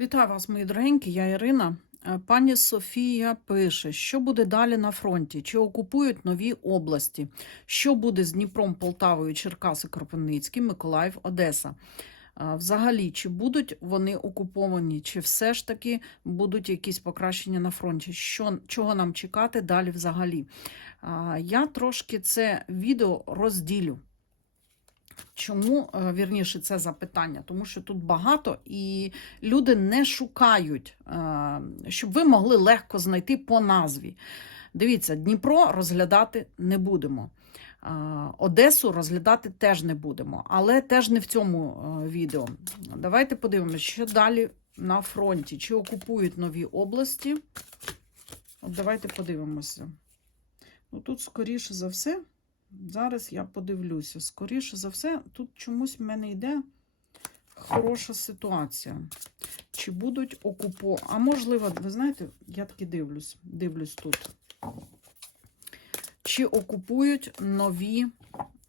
Вітаю вас, мої дорогенькі, я Ірина. Е, Пані Софія пише, що буде далі на фронті? Чи окупують нові області? Що буде з Дніпром, Полтавою, Черкаси, Кропивницьким, Миколаїв, Одеса? Е, Взагалі, чи будуть вони окуповані, чи все ж таки будуть якісь покращення на фронті? Що, чого нам чекати далі взагалі? Е, Я трошки це відео розділю. Чому е, вірніше це запитання? Тому що тут багато і люди не шукають, е, щоб ви могли легко знайти по назві. Дивіться, Дніпро розглядати не будемо. Е, Одесу розглядати теж не будемо, але теж не в цьому відео. Давайте подивимося, що далі на фронті. Чи окупують нові області? От давайте подивимося. Ну, тут, скоріше за все, Зараз я подивлюся. Скоріше за все, тут чомусь в мене йде хороша ситуація. Чи будуть окупо... А можливо, ви знаєте, я таки дивлюсь, дивлюсь тут. Чи окупують нові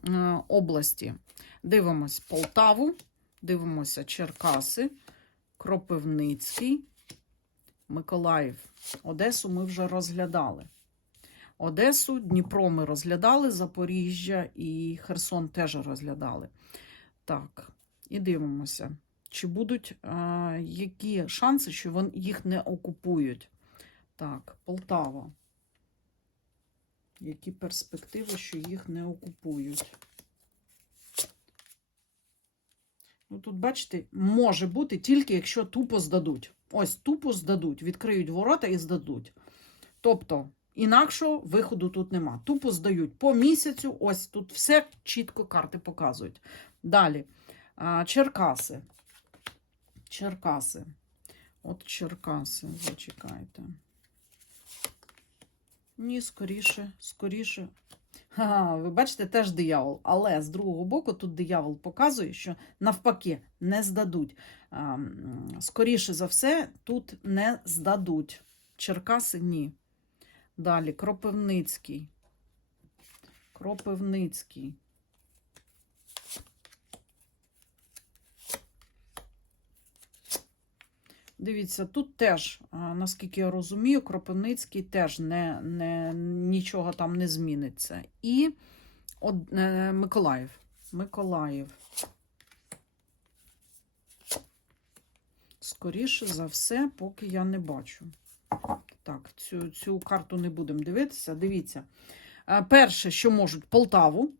е, області? Дивимось Полтаву, дивимося Черкаси, Кропивницький, Миколаїв. Одесу ми вже розглядали. Одесу, Дніпро ми розглядали, Запоріжжя і Херсон теж розглядали. Так, і дивимося, чи будуть а, які шанси, що вон, їх не окупують. Так, Полтава. Які перспективи, що їх не окупують? Ну, тут, бачите, може бути тільки якщо тупо здадуть. Ось тупо здадуть, відкриють ворота і здадуть. Тобто. Інакшого виходу тут нема. Тупо здають по місяцю. Ось тут все чітко карти показують. Далі. Черкаси. Черкаси. От Черкаси. Зачекайте. Ні, скоріше, скоріше. Ха, ви бачите, теж диявол. Але з другого боку, тут диявол показує, що навпаки не здадуть. Скоріше за все, тут не здадуть. Черкаси ні. Далі Кропивницький. Кропивницький. Дивіться, тут теж, наскільки я розумію, Кропивницький теж не, не, нічого там не зміниться. І от, е, Миколаїв. Миколаїв. Скоріше за все, поки я не бачу. Так, цю, цю карту не будемо дивитися. Дивіться. Е, Перше, що можуть Полтаву.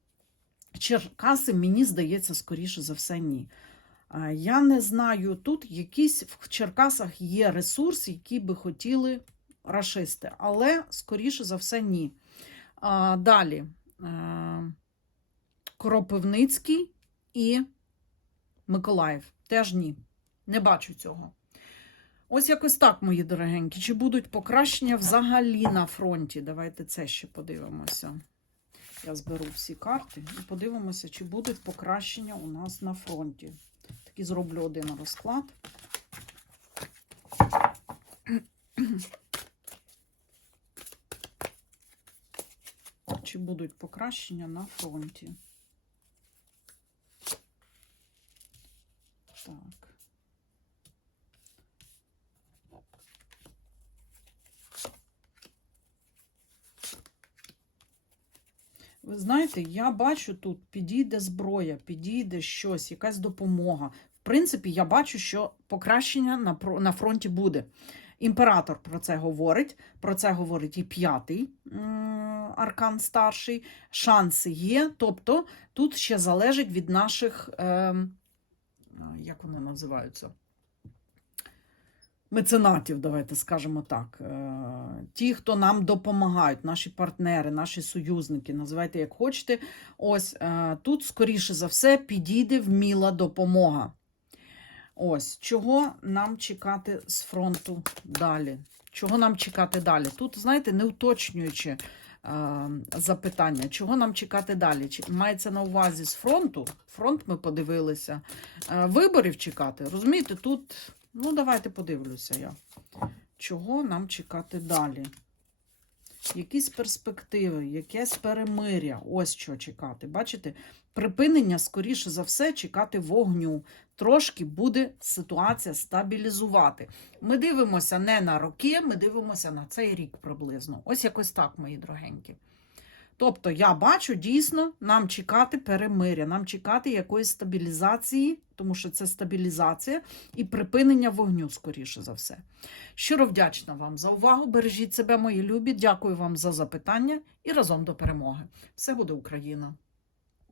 Черкаси, мені здається, скоріше за все, ні. Е, Я не знаю, тут якийсь в Черкасах є ресурс, який би хотіли рашисти, але, скоріше за все, ні. Далі е, Кропивницький і Миколаїв. Теж ні. Не бачу цього. Ось якось так, мої дорогенькі. Чи будуть покращення взагалі на фронті? Давайте це ще подивимося. Я зберу всі карти і подивимося, чи будуть покращення у нас на фронті. Такий зроблю один розклад. Чи будуть покращення на фронті? Так. Ви знаєте, я бачу тут підійде зброя, підійде щось, якась допомога. В принципі, я бачу, що покращення на, фронті буде. Імператор про це говорить, про це говорить і п'ятий аркан старший. Шанси є. Тобто тут ще залежить від наших, е, як вони називаються? Меценатів, давайте скажемо так. Е, Ті, хто нам допомагають, наші партнери, наші союзники, називайте як хочете. Ось е, тут, скоріше за все, підійде вміла допомога. Ось, чого нам чекати з фронту далі? Чого нам чекати далі? Тут, знаєте, не уточнюючи запитання, чого нам чекати далі? Мається на увазі з фронту? Фронт ми подивилися. Е, виборів чекати. Розумієте, тут. Ну, давайте подивлюся я. Чого нам чекати далі? Якісь перспективи, якесь перемиря. Ось що чекати. Бачите? Припинення, скоріше за все, чекати вогню. Трошки буде ситуація стабілізувати. Ми дивимося не на роки, ми дивимося на цей рік приблизно. Ось якось так, мої дорогенькі. Тобто я бачу дійсно нам чекати перемиря, нам чекати якоїсь стабілізації, тому що це стабілізація і припинення вогню, скоріше за все. Щиро вдячна вам за увагу. Бережіть себе, мої любі. Дякую вам за запитання і разом до перемоги. Все буде Україна!